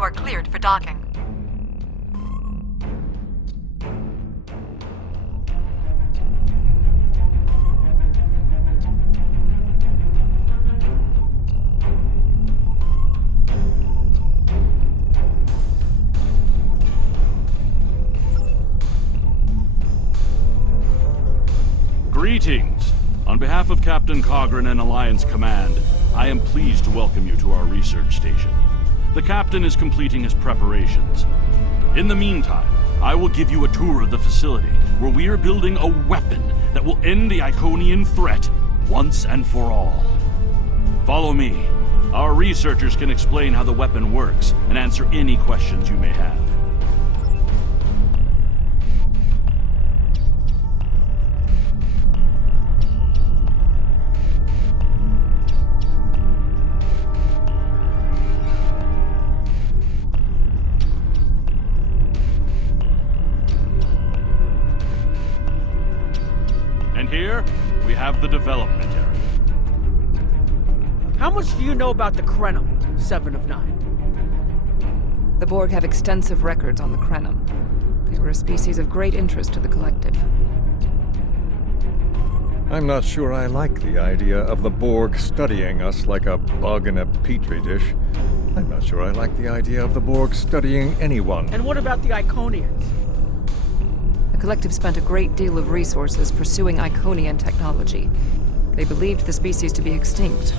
You are cleared for docking. Greetings! On behalf of Captain Cogran and Alliance Command, I am pleased to welcome you to our research station. The Captain is completing his preparations. In the meantime, I will give you a tour of the facility, where we are building a weapon that will end the Iconian threat once and for all. Follow me. Our researchers can explain how the weapon works and answer any questions you may have. Here, we have the development area. How much do you know about the Krenum, 7 of 9? The Borg have extensive records on the Krenum. They were a species of great interest to the Collective. I'm not sure I like the idea of the Borg studying us like a bug in a petri dish. I'm not sure I like the idea of the Borg studying anyone. And what about the Iconians? The Collective spent a great deal of resources pursuing Iconian technology. They believed the species to be extinct.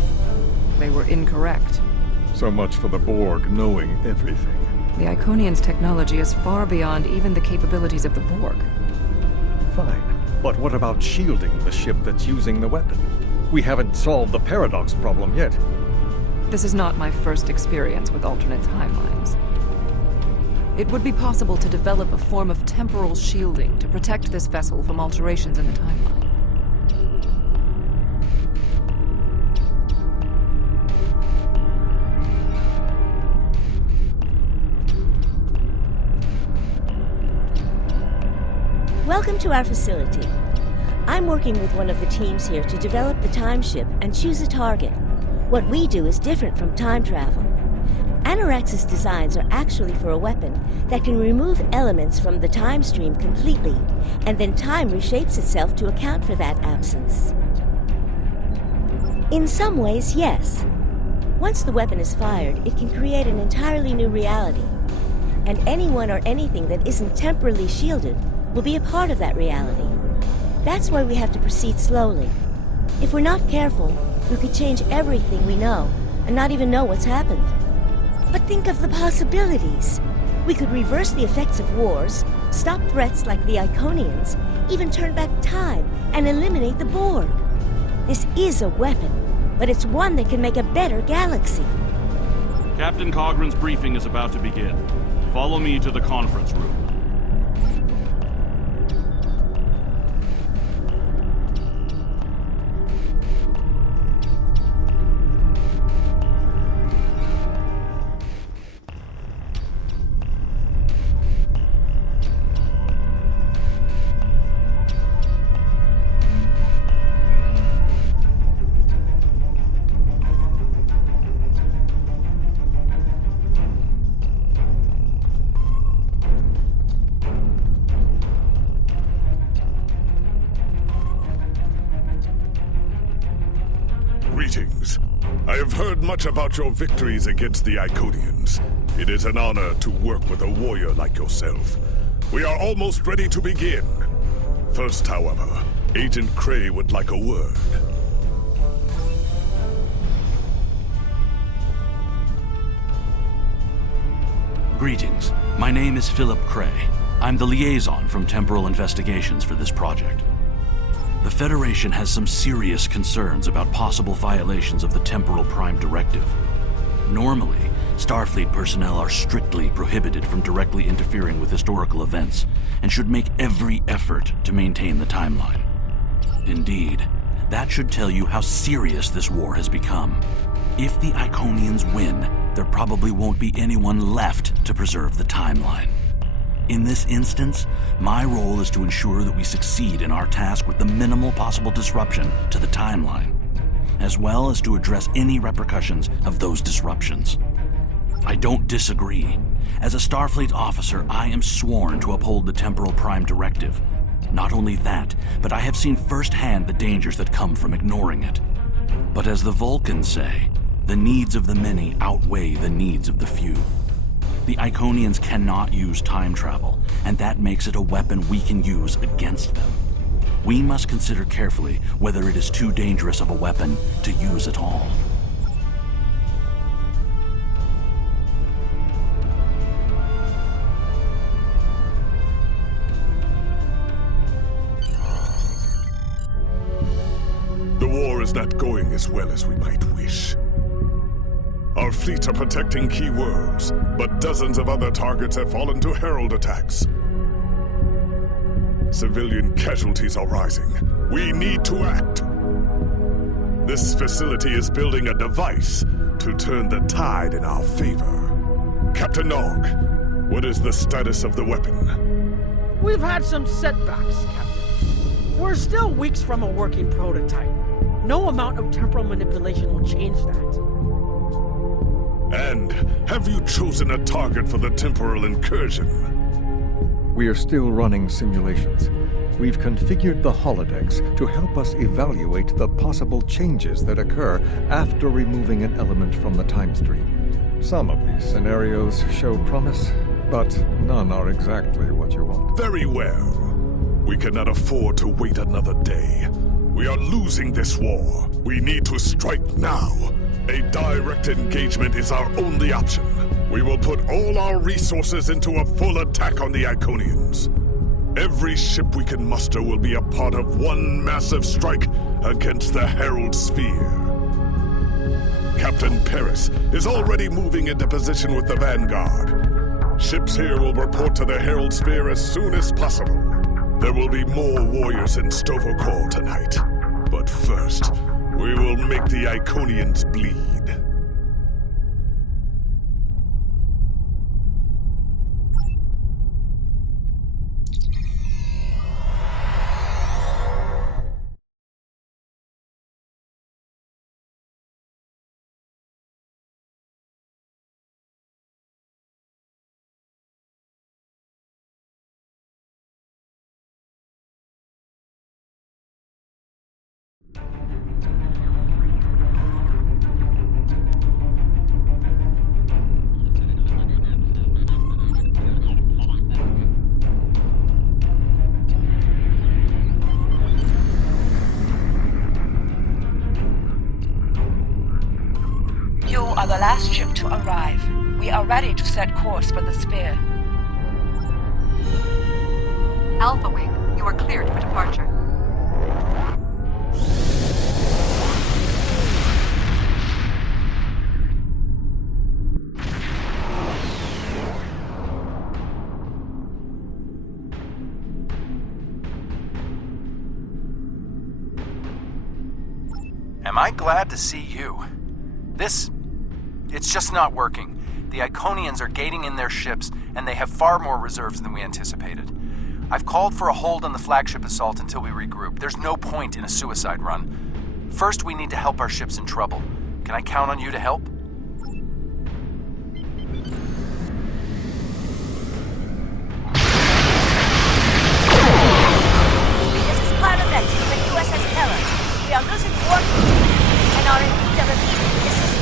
They were incorrect. So much for the Borg knowing everything. The Iconians' technology is far beyond even the capabilities of the Borg. Fine. But what about shielding the ship that's using the weapon? We haven't solved the paradox problem yet. This is not my first experience with alternate timelines. It would be possible to develop a form of temporal shielding to protect this vessel from alterations in the timeline. Welcome to our facility. I'm working with one of the teams here to develop the time ship and choose a target. What we do is different from time travel. Anorax's designs are actually for a weapon that can remove elements from the time stream completely, and then time reshapes itself to account for that absence. In some ways, yes. Once the weapon is fired, it can create an entirely new reality. And anyone or anything that isn't temporally shielded will be a part of that reality. That's why we have to proceed slowly. If we're not careful, we could change everything we know and not even know what's happened. But think of the possibilities. We could reverse the effects of wars, stop threats like the Iconians, even turn back time and eliminate the Borg. This is a weapon, but it's one that can make a better galaxy. Captain Cogran's briefing is about to begin. Follow me to the conference room. Greetings. I have heard much about your victories against the Iconians. It is an honor to work with a warrior like yourself. We are almost ready to begin. First, however, Agent Cray would like a word. Greetings. My name is Philip Cray. I'm the liaison from Temporal Investigations for this project. The Federation has some serious concerns about possible violations of the Temporal Prime Directive. Normally, Starfleet personnel are strictly prohibited from directly interfering with historical events and should make every effort to maintain the timeline. Indeed, that should tell you how serious this war has become. If the Iconians win, there probably won't be anyone left to preserve the timeline. In this instance, my role is to ensure that we succeed in our task with the minimal possible disruption to the timeline, as well as to address any repercussions of those disruptions. I don't disagree. As a Starfleet officer, I am sworn to uphold the Temporal Prime Directive. Not only that, but I have seen firsthand the dangers that come from ignoring it. But as the Vulcans say, the needs of the many outweigh the needs of the few. The Iconians cannot use time travel, and that makes it a weapon we can use against them. We must consider carefully whether it is too dangerous of a weapon to use at all. The war is not going as well as we might wish. Our fleets are protecting key worlds, but dozens of other targets have fallen to Herald attacks. Civilian casualties are rising. We need to act. This facility is building a device to turn the tide in our favor. Captain Nog, what is the status of the weapon? We've had some setbacks, Captain. We're still weeks from a working prototype. No amount of temporal manipulation will change that. And have you chosen a target for the temporal incursion? We are still running simulations. We've configured the holodecks to help us evaluate the possible changes that occur after removing an element from the time stream. Some of these scenarios show promise, but none are exactly what you want. Very well. We cannot afford to wait another day. We are losing this war. We need to strike now. A direct engagement is our only option. We will put all our resources into a full attack on the Iconians. Every ship we can muster will be a part of one massive strike against the Herald Sphere. Captain Paris is already moving into position with the Vanguard. Ships here will report to the Herald Sphere as soon as possible. There will be more warriors in Stovokor tonight. But first, we will make the Iconians bleed. You are the last ship to arrive. We are ready to set course for the Sphere. Alpha Wing, you are cleared for departure. Am I glad to see you? It's just not working. The Iconians are gating in their ships, and they have far more reserves than we anticipated. I've called for a hold on the flagship assault until we regroup. There's no point in a suicide run. First, we need to help our ships in trouble. Can I count on you to help? This is Carnavex from the USS Hera. We are losing warp and are in need of immediate assistance.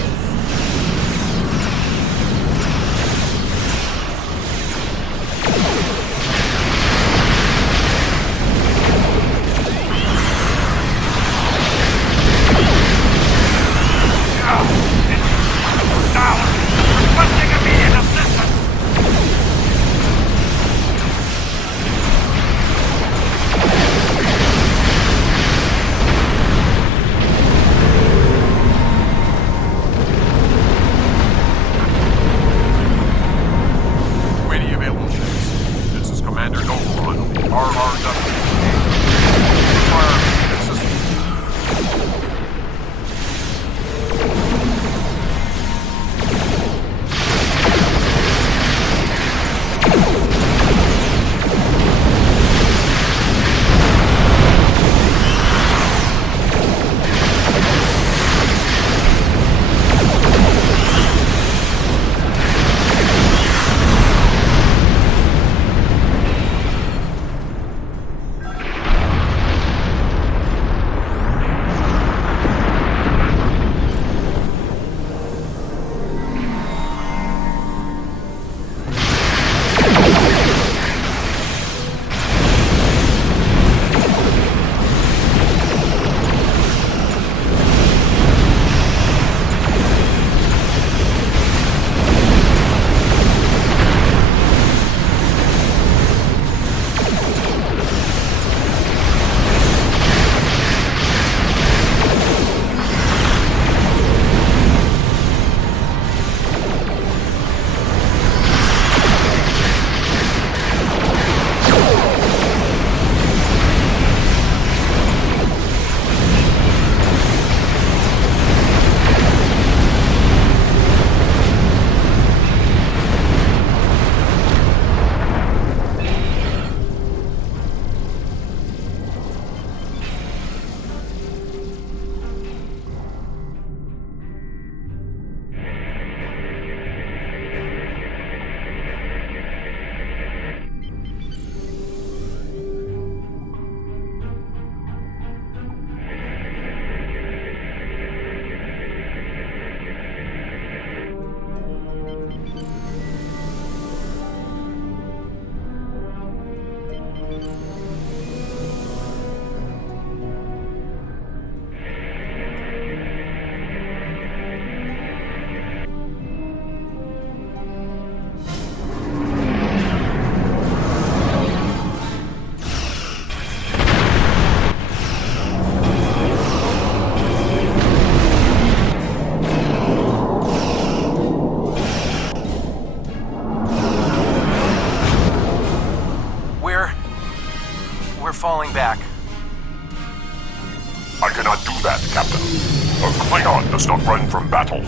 do that, Captain. A Klingon does not run from battle.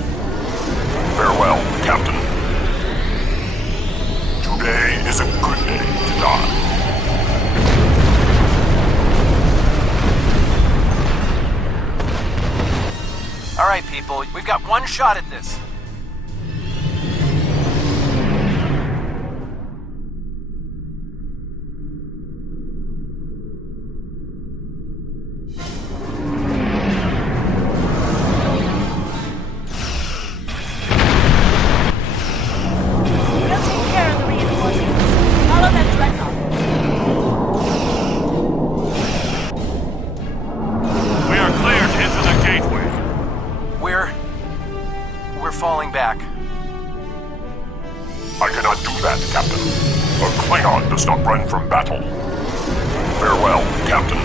Farewell, Captain. Today is a good day to die. All right, people, we've got one shot at this. Falling back. I cannot do that, Captain. A Klingon does not run from battle. Farewell, Captain.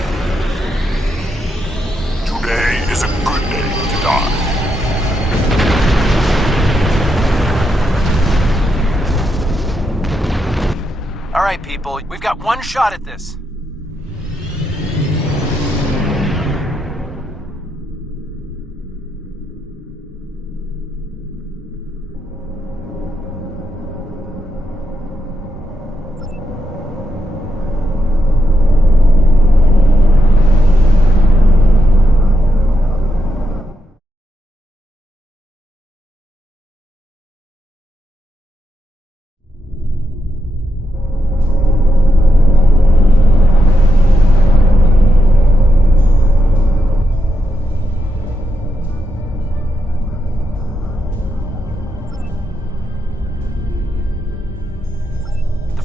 Today is a good day to die. All right, people, we've got one shot at this.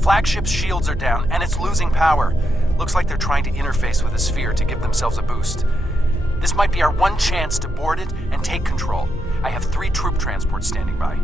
Flagship's shields are down, and it's losing power. Looks like they're trying to interface with a sphere to give themselves a boost. This might be our one chance to board it and take control. I have 3 troop transports standing by.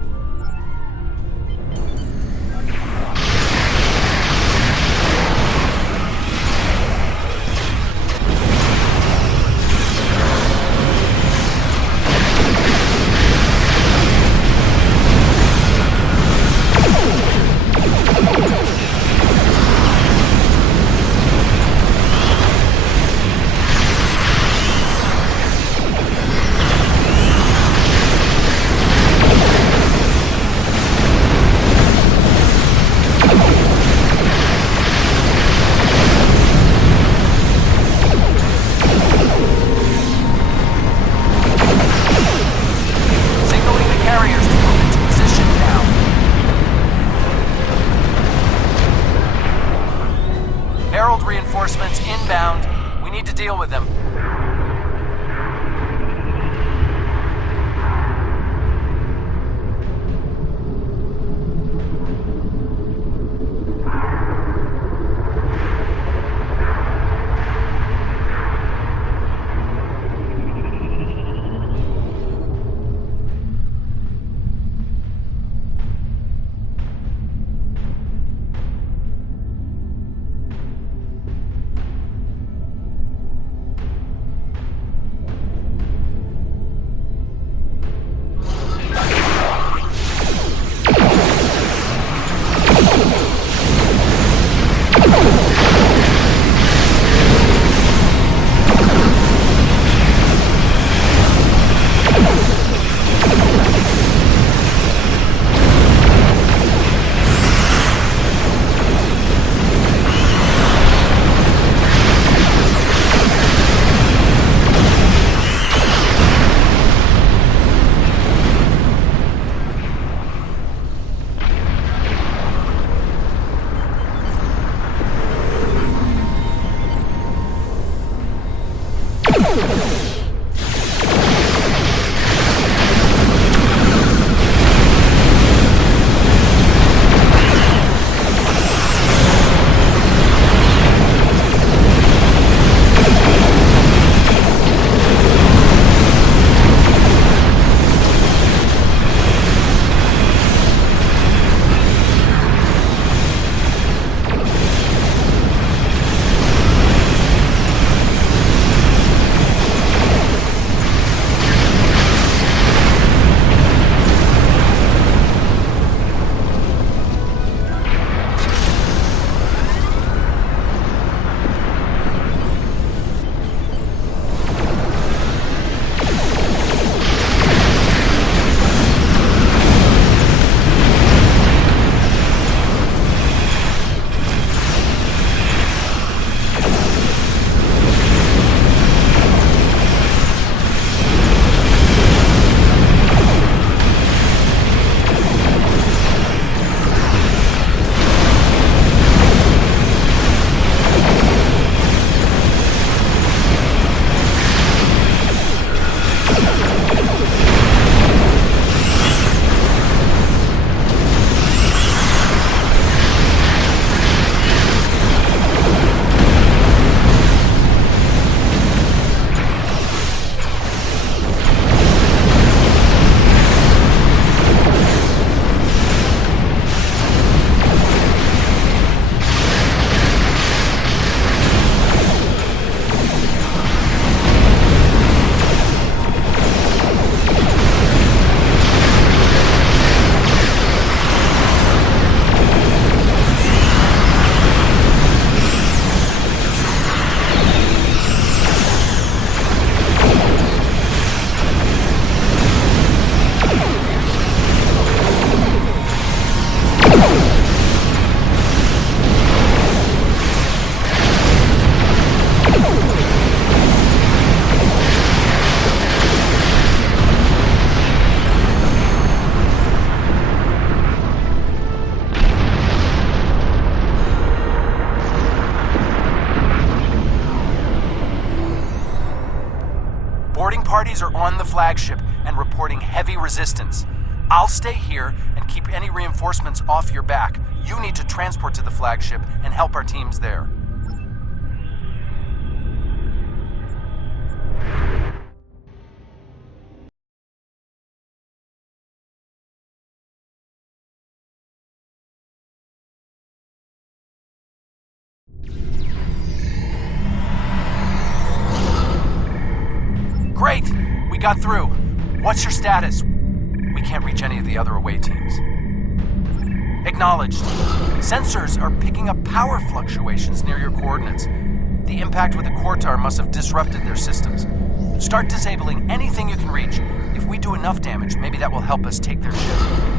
Boarding parties are on the flagship and reporting heavy resistance. I'll stay here and keep any reinforcements off your back. You need to transport to the flagship and help our teams there. Great! We got through. What's your status? We can't reach any of the other away teams. Acknowledged. Sensors are picking up power fluctuations near your coordinates. The impact with the Quartar must have disrupted their systems. Start disabling anything you can reach. If we do enough damage, maybe that will help us take their ship.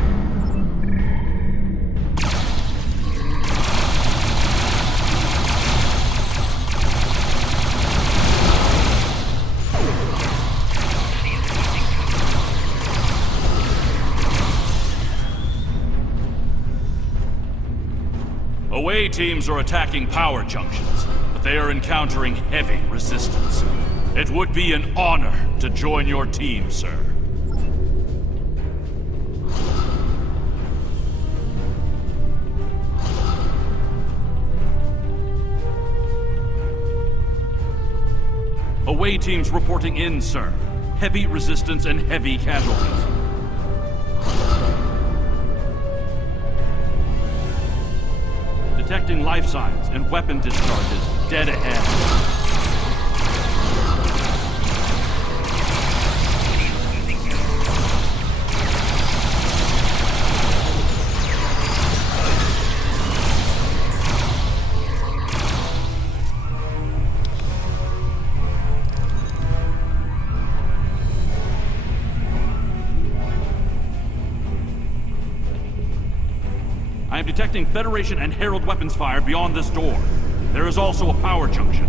Away teams are attacking power junctions, but they are encountering heavy resistance. It would be an honor to join your team, sir. Away teams reporting in, sir. Heavy resistance and heavy casualties. Detecting life signs and weapon discharges dead ahead. I am detecting Federation and Herald weapons fire beyond this door. There is also a power junction.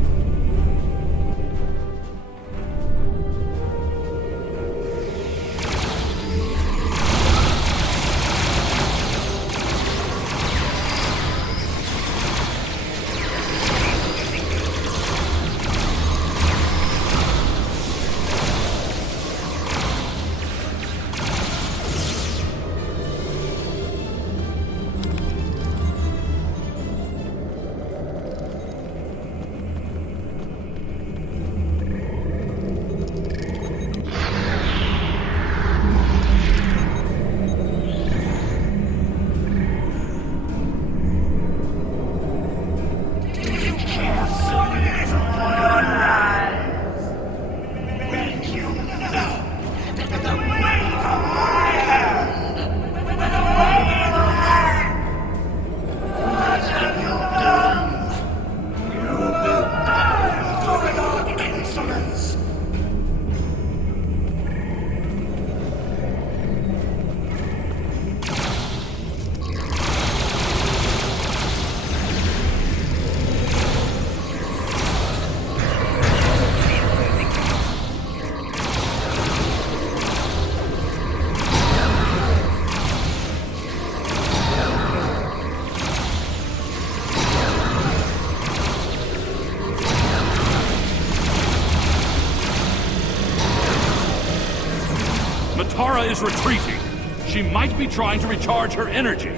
Tara is retreating. She might be trying to recharge her energy.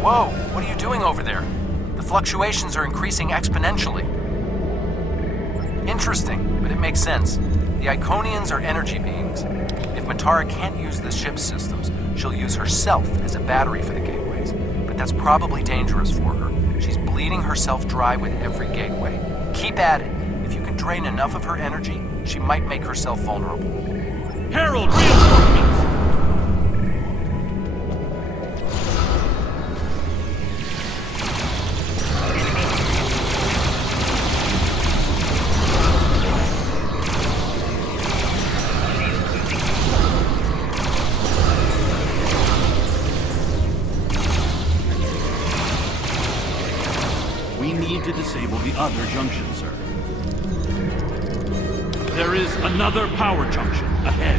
Whoa, what are you doing over there? The fluctuations are increasing exponentially. Interesting, but it makes sense. The Iconians are energy beings. If Matara can't use the ship's systems, she'll use herself as a battery for the gateways. But that's probably dangerous for her. She's bleeding herself dry with every gateway. Keep at it. If you can drain enough of her energy, she might make herself vulnerable. Herald, reinforcements! We need to disable the other junction, sir. There is another power junction ahead.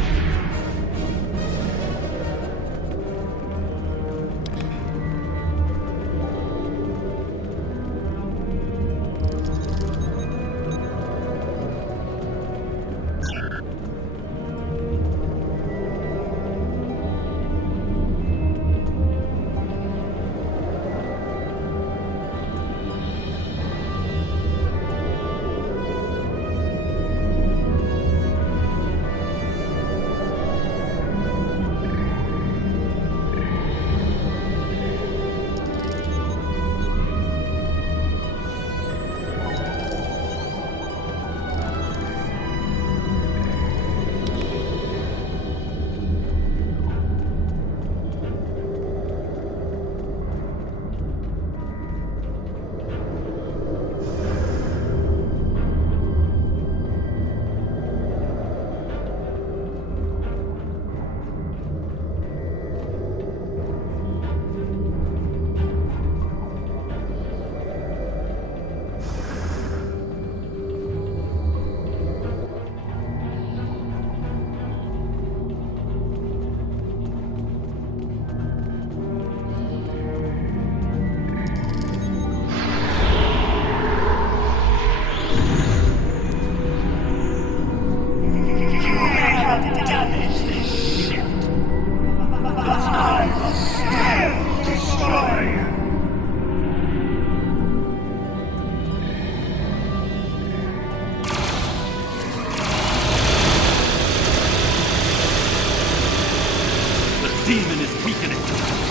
demon is weakening.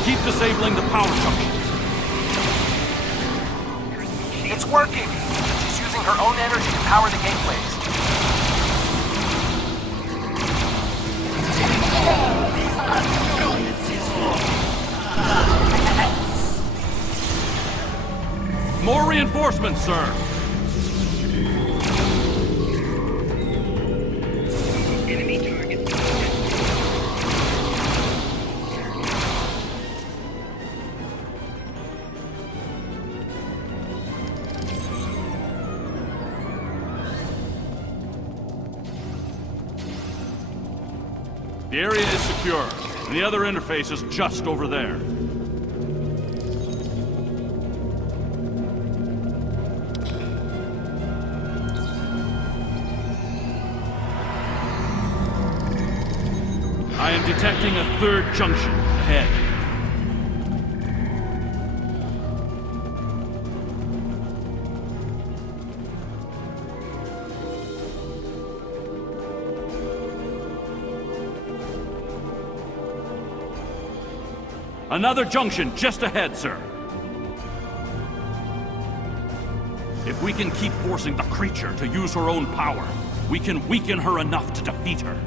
Keep disabling the power junctions. It's working! She's using her own energy to power the gateways. More reinforcements, sir! Enemy target. The area is secure, and the other interface is just over there. I am detecting a third junction ahead. Another junction just ahead, sir. If we can keep forcing the creature to use her own power, we can weaken her enough to defeat her.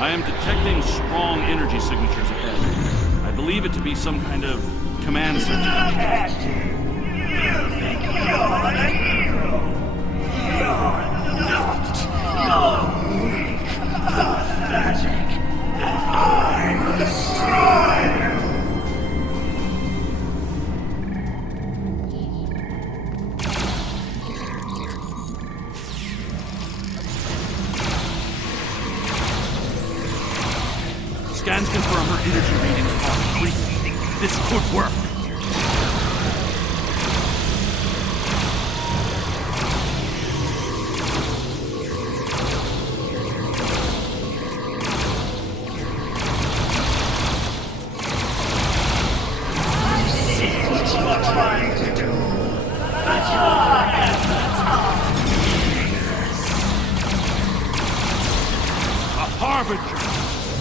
I am detecting strong energy signatures ahead. I believe it to be some kind of command center. You think you're a hero? You're not. You're weak, pathetic. I destroy you. Scans confirm her energy readings are increasing. This could work.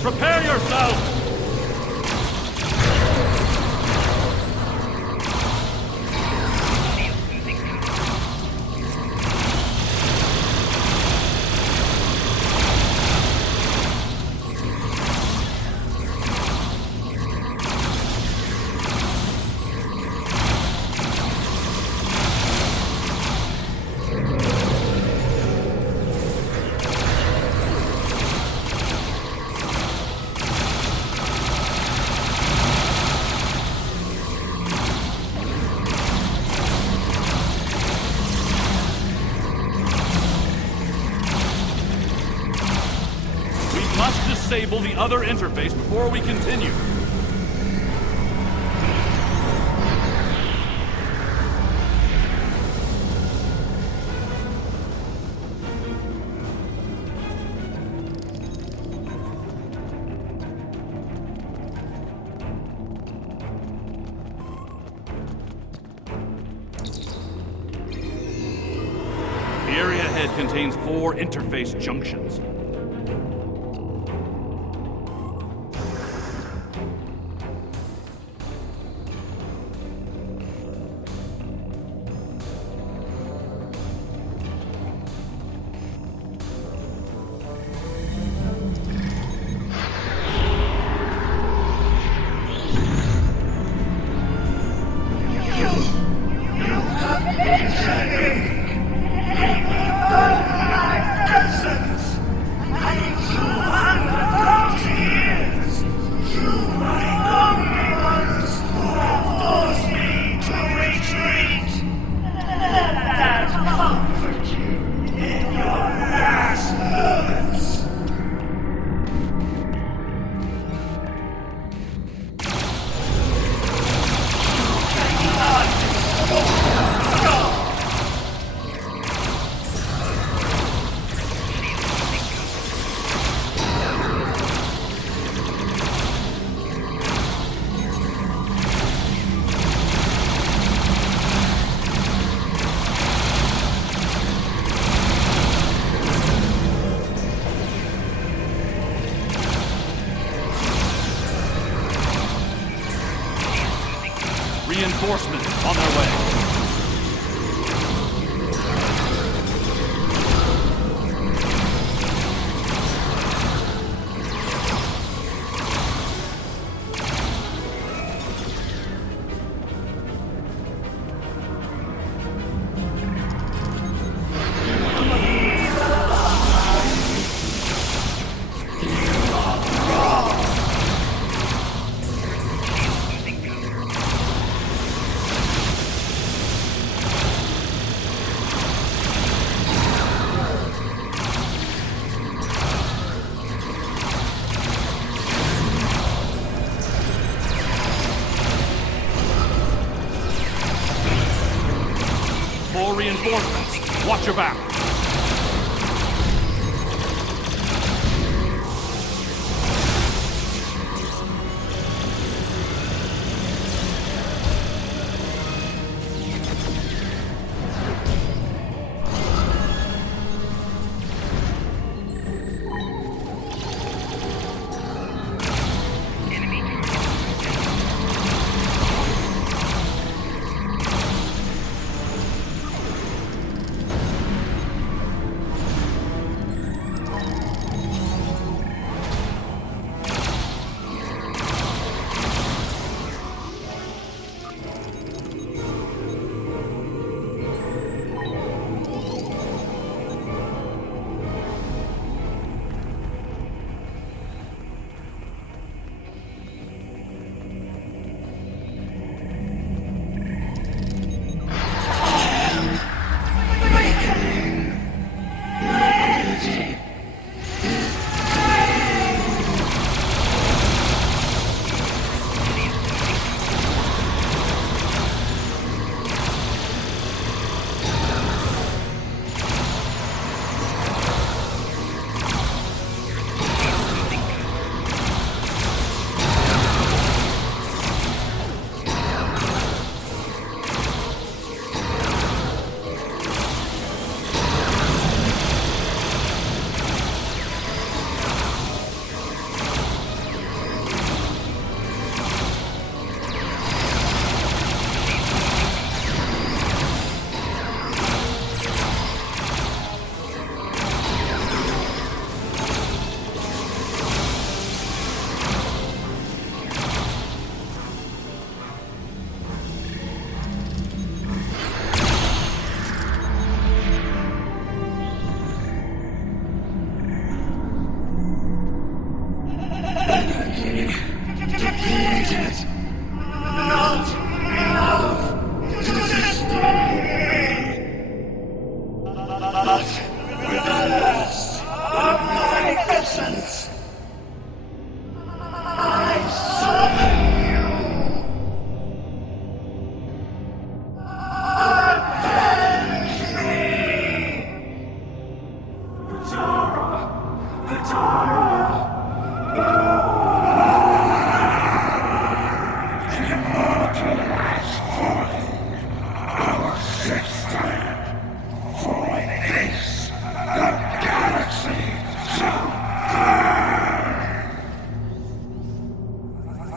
Prepare yourself! Disable the other interface before we continue. The area ahead contains 4 interface junctions. Reinforcements on their way. More reinforcements. Watch your back.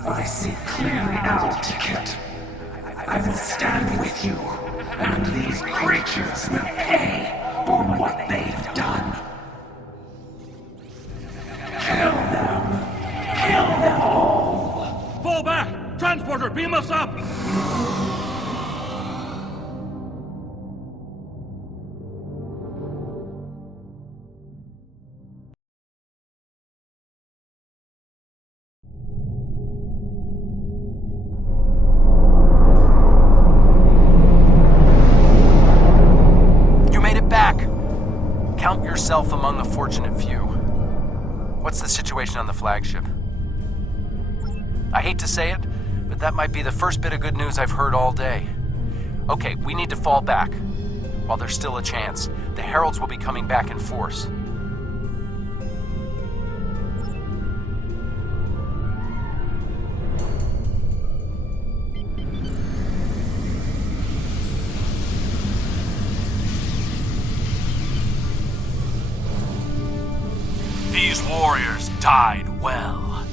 I see clearly now, Ticket. I will stand with you, and these creatures will pay for what they've done. Kill them. Kill them all. Fall back! Transporter, beam us up! Count yourself among the fortunate few. What's the situation on the flagship? I hate to say it, but that might be the first bit of good news I've heard all day. Okay, we need to fall back. While there's still a chance, the Heralds will be coming back in force. These warriors died well,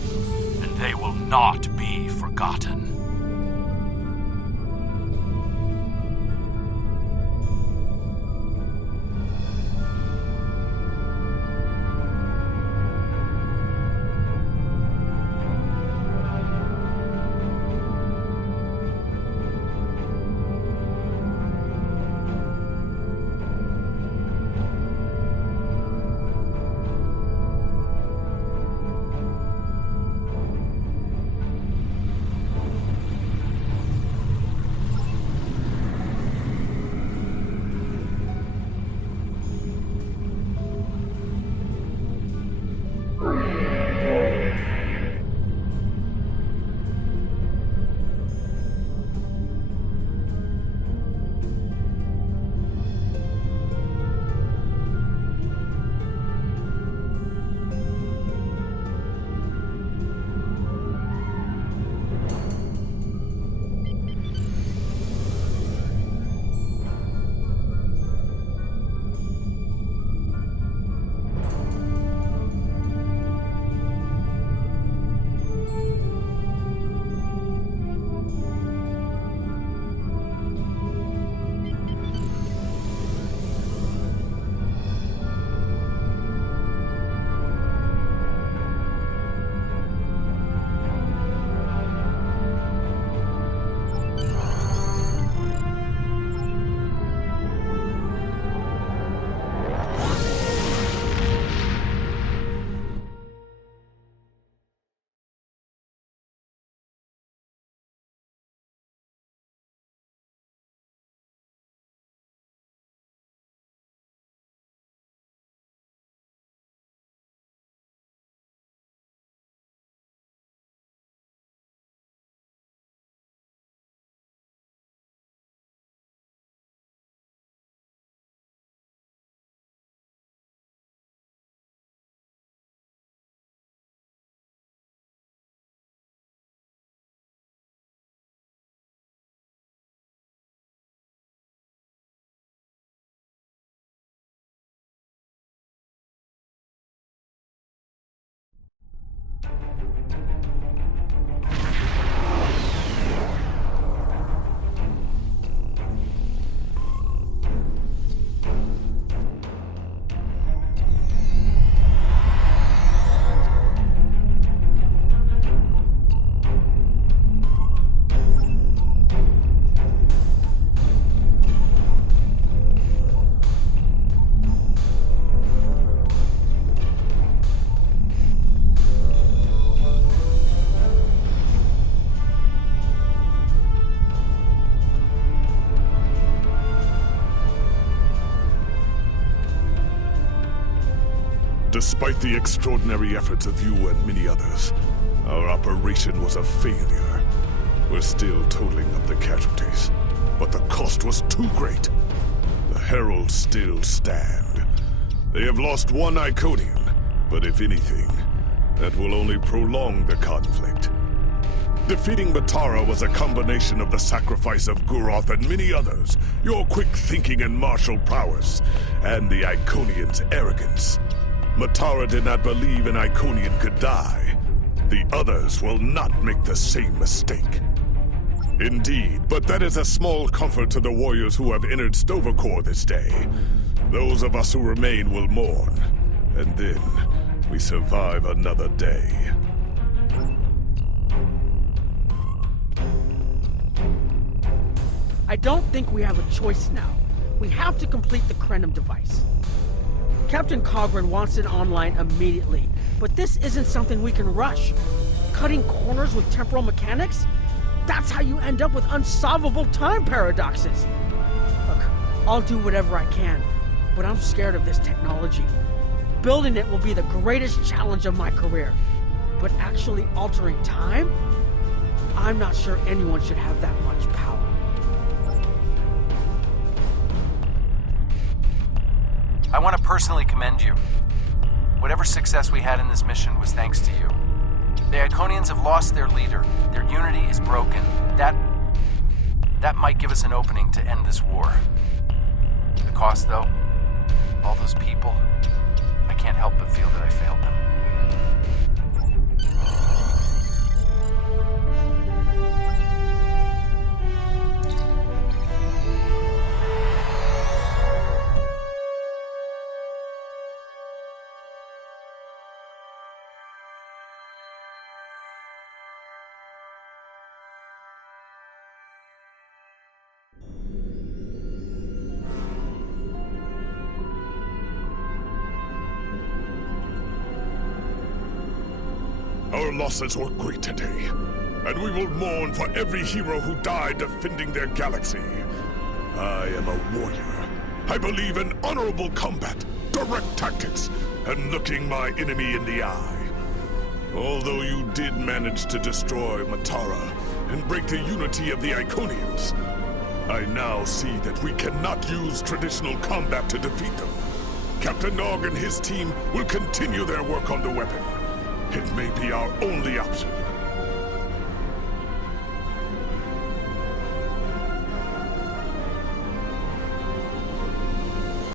and they will not be forgotten. Despite the extraordinary efforts of you and many others, our operation was a failure. We're still totaling up the casualties, but the cost was too great. The Heralds still stand. They have lost one Iconian, but if anything, that will only prolong the conflict. Defeating Matara was a combination of the sacrifice of Guroth and many others, your quick thinking and martial prowess, and the Iconians' arrogance. Matara did not believe an Iconian could die. The others will not make the same mistake. Indeed, but that is a small comfort to the warriors who have entered Stovercore this day. Those of us who remain will mourn, and then we survive another day. I don't think we have a choice now. We have to complete the Krenum device. Captain Cogran wants it online immediately, but this isn't something we can rush. Cutting corners with temporal mechanics? That's how you end up with unsolvable time paradoxes. Look, I'll do whatever I can, but I'm scared of this technology. Building it will be the greatest challenge of my career. But actually altering time? I'm not sure anyone should have that much power. I want to personally commend you. Whatever success we had in this mission was thanks to you. The Iconians have lost their leader. Their unity is broken. That might give us an opening to end this war. The cost, though, all those people, I can't help but feel that I failed them. Our losses were great today, and we will mourn for every hero who died defending their galaxy. I am a warrior. I believe in honorable combat, direct tactics, and looking my enemy in the eye. Although you did manage to destroy Matara and break the unity of the Iconians, I now see that we cannot use traditional combat to defeat them. Captain Nog and his team will continue their work on the weapon. It may be our only option.